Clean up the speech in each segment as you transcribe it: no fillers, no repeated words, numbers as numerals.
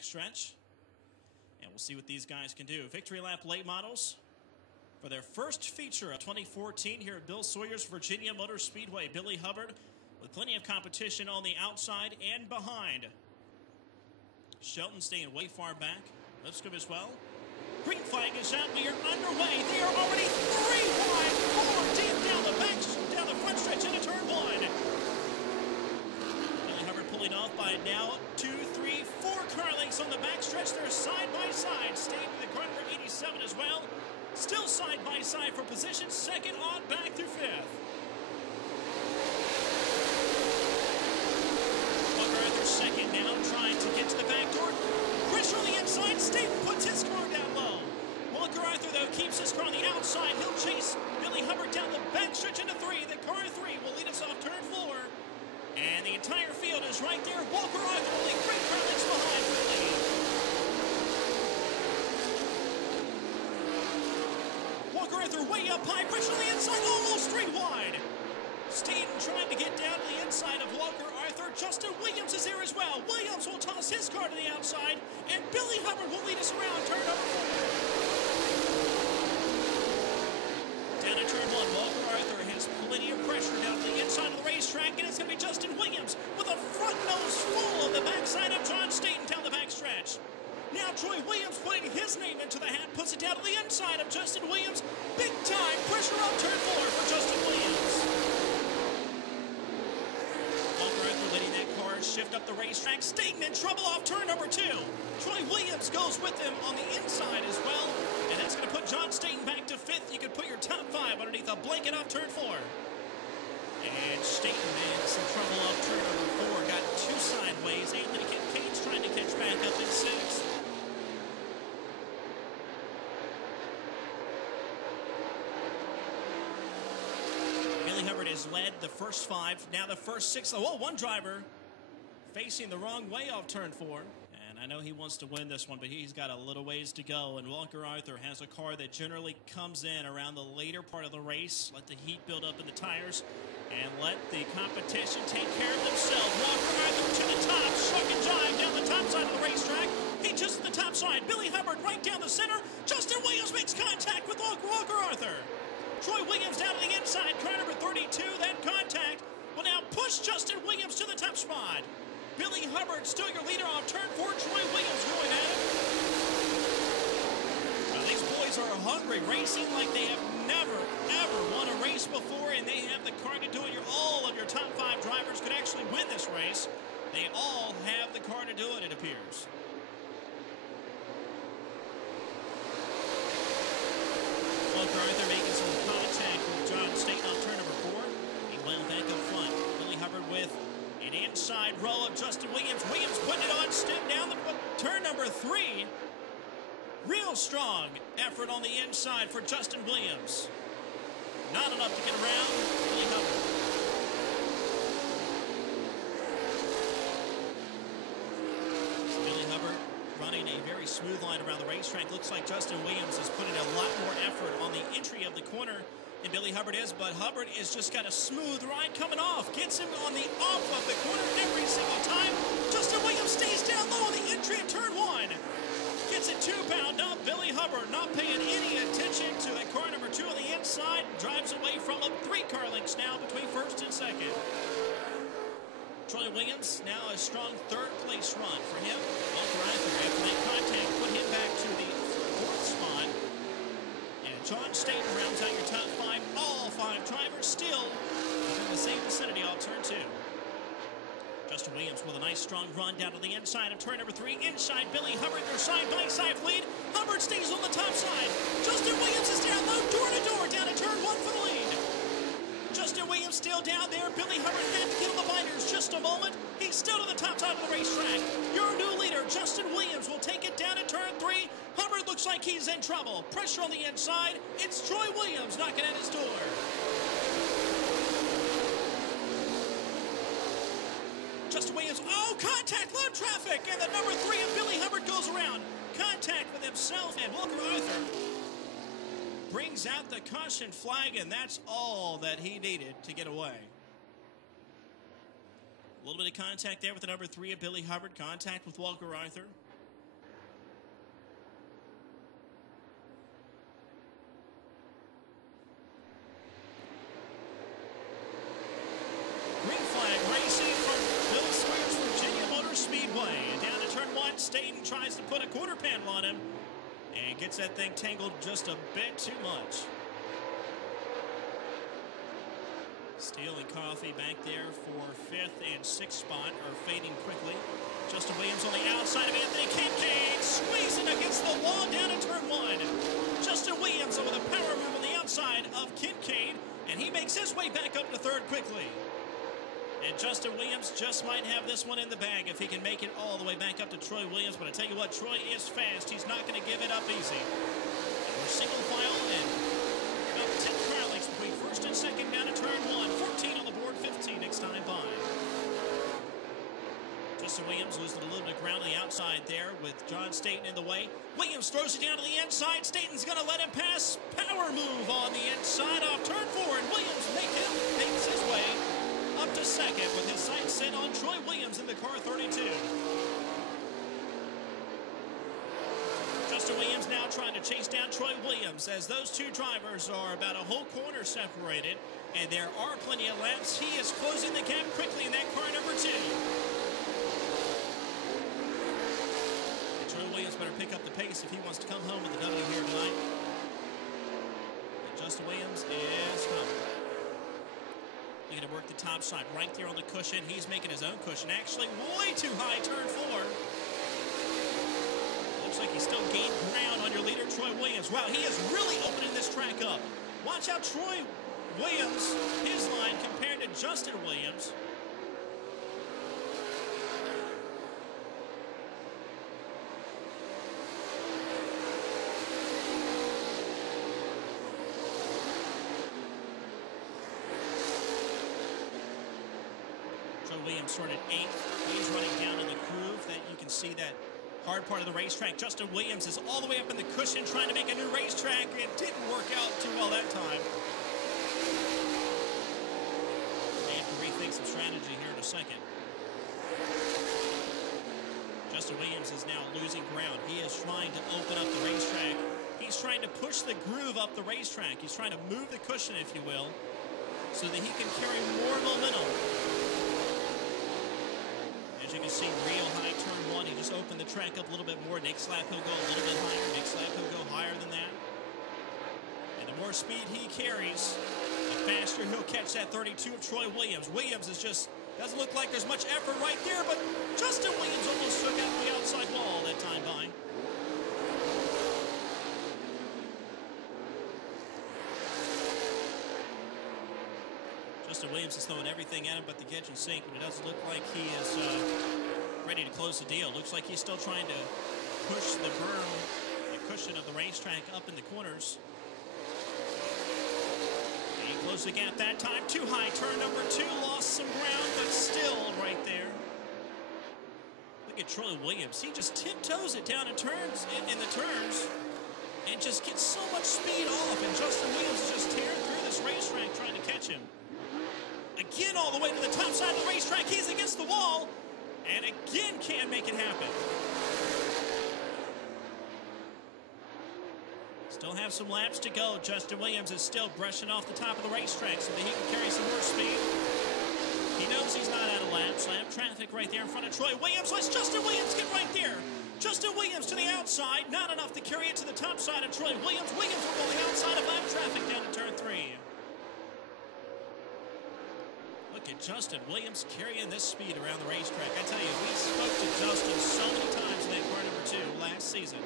stretch, and we'll see what these guys can do. Victory Lap late models for their first feature of 2014 here at Bill Sawyer's Virginia Motor Speedway. Billy Hubbard with plenty of competition on the outside and behind. Shelton staying way far back. Lipscomb as well. Green flag is out. We are underway. They are already 3 wide, 4 deep down the front stretch into turn 1. Billy Hubbard pulling off by now 2, 3, 4 car lengths on the back stretch. They're side by side. Staying with the car number 87 as well. Still side by side for position, second on back through 5th. Walker Arthur second now, trying to get to the back door. Pressure on the inside. Staten puts his car down low. Walker Arthur, though, keeps his car on the outside. He'll chase Billy Hubbard down the back stretch into 3. The car 3 will lead us off turn 4. And the entire field is right there. Walker Arthur only 3 car lengths behind for the lead. Walker Arthur way up high. Pressure on the inside. Almost 3 wide. Staten trying to get down to the inside of Walker Arthur. Justin Williams is there as well. Williams will toss his car to the outside, and Billy Hubbard will lead us around turn number 4. Down to turn 1, Walker Arthur has plenty of pressure down to the inside of the racetrack, and it's going to be Justin Williams with a front nose full of the backside of John Staten down the backstretch. Now Troy Williams putting his name into the hat, puts it down to the inside of Justin Williams. Big time pressure up turn 4 for Justin Williams. Letting that car shift up the racetrack. Staten in trouble off turn number 2. Troy Williams goes with him on the inside as well, and that's going to put John Staten back to 5th. You could put your top 5 underneath a blanket off turn 4. And Staten in some trouble off turn number 4. Got 2 sideways. Anthony Kincaid's trying to catch back up in 6th. Hubbard has led the first 5, now the first 6. Oh, one driver facing the wrong way off turn 4. And I know he wants to win this one, but he's got a little ways to go. And Walker Arthur has a car that generally comes in around the later part of the race. Let the heat build up in the tires and let the competition take care of themselves. Walker Arthur to the top, shuck and jive down the top side of the racetrack. He just at the top side. Billy Hubbard right down the center. Justin Williams makes contact with Walker Arthur. Troy Williams down to the inside, car number 32. That contact will now push Justin Williams to the top spot. Billy Hubbard still your leader off turn 4. Troy Williams going at it. Now, these boys are hungry, racing like they have never, ever won a race before, and they have the car to do it. All of your top 5 drivers could actually win this race. They all have the car to do it, it appears. Walker Arthur making some contact with John Staten on turn number 4. He went back up front. Billy Hubbard with an inside roll of Justin Williams. Williams putting it on, step down the turn number 3. Real strong effort on the inside for Justin Williams. Not enough to get around Billy Hubbard. Running a very smooth line around the racetrack. Looks like Justin Williams is putting a lot more effort on the entry of the corner than Billy Hubbard is, but Hubbard is just got a smooth ride coming off. Gets him on the off of the corner every single time. Justin Williams stays down low on the entry of turn 1. Gets it 2 pound up. Billy Hubbard not paying any attention to the car number 2 on the inside. Drives away from him. 3 car lengths now between 1st and 2nd. Troy Williams, now a strong 3rd place run for him. Walker Arthur, after that contact, put him back to the 4th spot. And John Staten rounds out your top 5. All 5 drivers still in the same vicinity all turn 2. Justin Williams with a nice strong run down to the inside of turn number 3. Inside Billy Hubbard, their side-by-side lead. Hubbard stays on the top side. Justin Williams is down low, door-to-door, down to turn 1 for the lead. Justin Williams still down there. Billy Hubbard had to get on the binders just a moment. He's still to the top side of the racetrack. Your new leader, Justin Williams, will take it down at turn 3. Hubbard looks like he's in trouble. Pressure on the inside. It's Troy Williams knocking at his door. Justin Williams, contact, love traffic, and the number 3 of Billy Hubbard goes around. Contact with himself and Walker Arthur. Brings out the caution flag, and that's all that he needed to get away. A little bit of contact there with the number 3 of Billy Hubbard. Contact with Walker Arthur. John Staten tries to put a quarter panel on him and gets that thing tangled just a bit too much. Steele and Coffey back there for 5th and 6th spot are fading quickly. Justin Williams on the outside of Anthony Kincaid, squeezing against the wall down in turn 1. Justin Williams with a power move on the outside of Kincaid, and he makes his way back up to 3rd quickly. And Justin Williams just might have this one in the bag if he can make it all the way back up to Troy Williams. But I tell you what, Troy is fast. He's not going to give it up easy. We're single file and about 10 car lengths between 1st and 2nd down to turn 1. 14 on the board, 15 next time by. Justin Williams losing a little bit of ground on the outside there with John Staten in the way. Williams throws it down to the inside. Staten's going to let him pass. Power move on the inside off turn 4. And Williams makes his way up to 2nd with his sights set on Troy Williams in the car 32. Justin Williams now trying to chase down Troy Williams as those two drivers are about a whole corner separated, and there are plenty of laps. He is closing the gap quickly in that car number 2. And Troy Williams better pick up the pace if he wants to come home with the W here tonight. And Justin Williams is coming. Looking to work the top side right there on the cushion. He's making his own cushion. Actually, way too high, turn 4. Looks like he still gained ground on your leader, Troy Williams. Wow, he is really opening this track up. Watch how Troy Williams, his line compared to Justin Williams. Williams started 8th. He's running down in the groove that you can see that hard part of the racetrack. Justin Williams is all the way up in the cushion trying to make a new racetrack. It didn't work out too well that time. They have to rethink some strategy here in a second. Justin Williams is now losing ground. He is trying to open up the racetrack. He's trying to push the groove up the racetrack. He's trying to move the cushion, if you will, so that he can carry more momentum. As you can see, real high turn 1. He just opened the track up a little bit more. Next lap, he'll go a little bit higher. Next lap, he'll go higher than that. And the more speed he carries, the faster he'll catch that 32 of Troy Williams. Williams is just, doesn't look like there's much effort right there, but Justin Williams almost took out the outside wall that time by. Justin Williams is throwing everything at him but the kitchen sink, but it doesn't look like he is ready to close the deal. Looks like he's still trying to push the berm, the cushion of the racetrack up in the corners. He closed the gap that time. Too high. Turn number 2. Lost some ground, but still right there. Look at Troy Williams. He just tiptoes it down in turns, in the turns, and just gets so much speed off. And Justin Williams is just tearing through this racetrack trying to catch him. Again, all the way to the top side of the racetrack. He's against the wall, and again can't make it happen. Still have some laps to go. Justin Williams is still brushing off the top of the racetrack so that he can carry some more speed. He knows he's not out of laps. Lap traffic right there in front of Troy Williams. Let's Justin Williams get right there. Justin Williams to the outside. Not enough to carry it to the top side of Troy Williams. Williams will go on the outside of lap traffic down to turn 3. Look at Justin Williams carrying this speed around the racetrack. I tell you, we spoke to Justin so many times in that car number 2 last season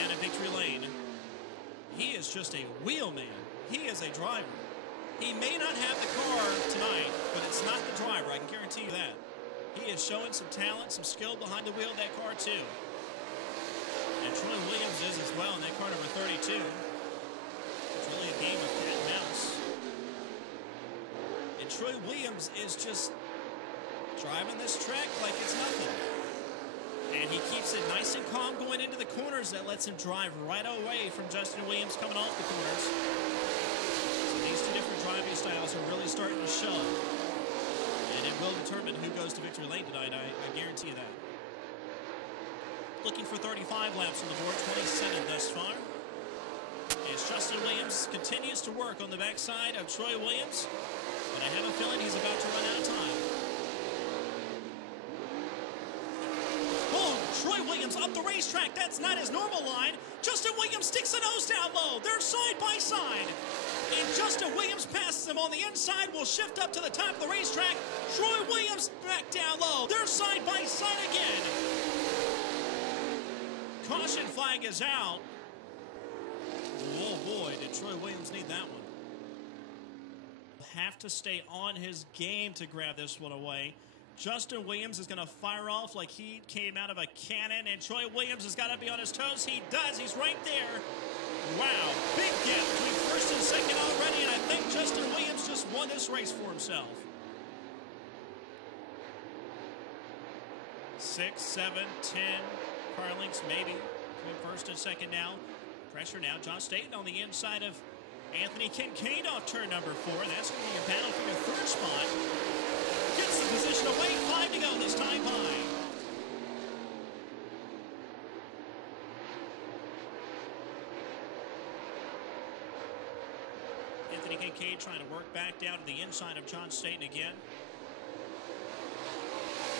down at Victory Lane. He is just a wheelman. He is a driver. He may not have the car tonight, but it's not the driver. I can guarantee you that. He is showing some talent, some skill behind the wheel of that car too. And Troy Williams is as well in that car number 32. It's really a game of cat and mouse. And Troy Williams is just driving this track like it's nothing. And he keeps it nice and calm going into the corners. That lets him drive right away from Justin Williams coming off the corners. So these two different driving styles are really starting to show. And it will determine who goes to Victory Lane tonight. I guarantee you that. Looking for 35 laps on the board, 27 thus far. As Justin Williams continues to work on the backside of Troy Williams. But I have a feeling he's about to run out of time. Oh, Troy Williams up the racetrack. That's not his normal line. Justin Williams sticks the nose down low. They're side by side. And Justin Williams passes him on the inside. Will shift up to the top of the racetrack. Troy Williams back down low. They're side by side again. Caution flag is out. Oh boy, did Troy Williams need that one. Have to stay on his game to grab this one away. Justin Williams is going to fire off like he came out of a cannon, and Troy Williams has got to be on his toes. He does. He's right there. Wow, big gap between first and second already, and I think Justin Williams just won this race for himself. 6, 7, 10 car lengths maybe between first and second now. Pressure now. John Staten on the inside of Anthony Kincaid off turn number 4. That's going to be a battle for your third spot. Gets the position away. 5 to go this time by. Anthony Kincaid trying to work back down to the inside of John Staten again.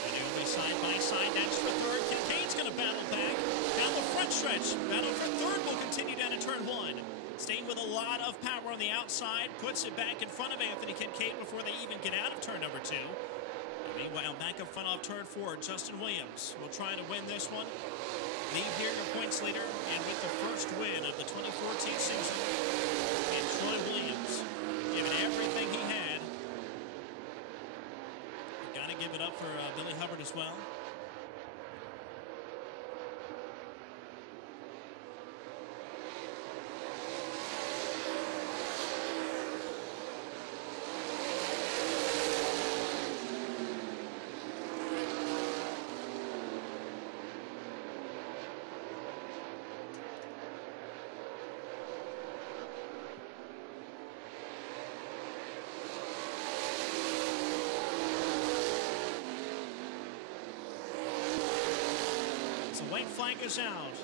And it will be side by side. That's for third. Kincaid's going to battle back down the front stretch. Battle for third will continue down to turn 1. Staten with a lot of power on the outside, puts it back in front of Anthony Kincaid before they even get out of turn number 2. And meanwhile, back up front off turn 4, Justin Williams will try to win this one. Leave here your points leader, and with the first win of the 2014 season, and Troy Williams giving everything he had. Got to give it up for Billy Hubbard as well. White flag is out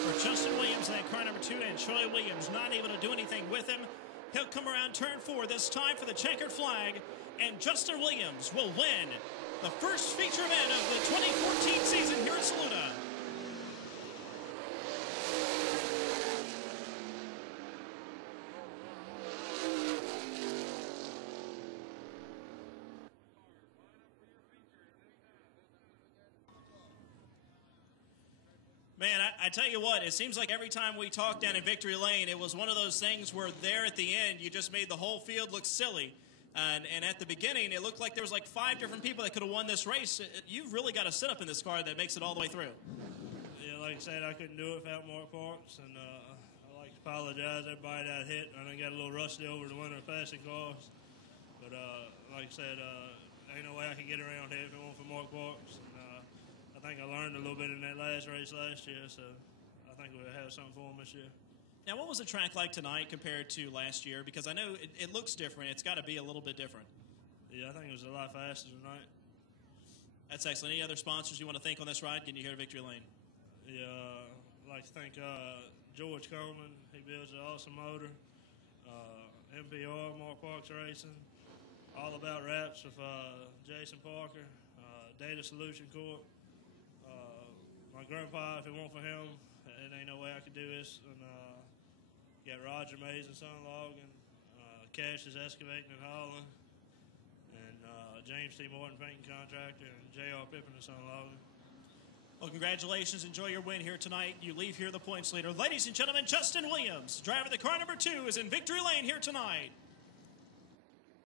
for Justin Williams in that car number 2, and Troy Williams not able to do anything with him. He'll come around turn 4 this time for the checkered flag, and Justin Williams will win the first feature event of the 2014 season here at Saluda. Man, I tell you what, it seems like every time we talk down in Victory Lane, it was one of those things where there at the end, you just made the whole field look silly. And at the beginning, it looked like there was like 5 different people that could have won this race. You've really got a setup in this car that makes it all the way through. Yeah, like I said, I couldn't do it without Mark Parks, and I like to apologize to everybody that hit. I done got a little rusty over the winter passing cars. But like I said, ain't no way I could get around here if it weren't for Mark Parks. And, I think I learned a little bit in that last race last year, so I think we'll have something for him this year. Now, what was the track like tonight compared to last year? Because I know it looks different. It's got to be a little bit different. Yeah, I think it was a lot faster tonight. That's excellent. Any other sponsors you want to thank on this ride? Getting you here to Victory Lane. Yeah, I'd like to thank George Coleman. He builds an awesome motor. MPR, Mark Parks Racing. All About Wraps with Jason Parker. Data Solution Corp. My grandpa, if it weren't for him, it ain't no way I could do this. And got Roger Mays and Son Logan, Cash is Excavating and Hauling, and James T. Morton Painting Contractor, and J.R. Pippen and Son Logan. Well, congratulations. Enjoy your win here tonight. You leave here the points leader. Ladies and gentlemen, Justin Williams, driver of the car number 2, is in Victory Lane here tonight.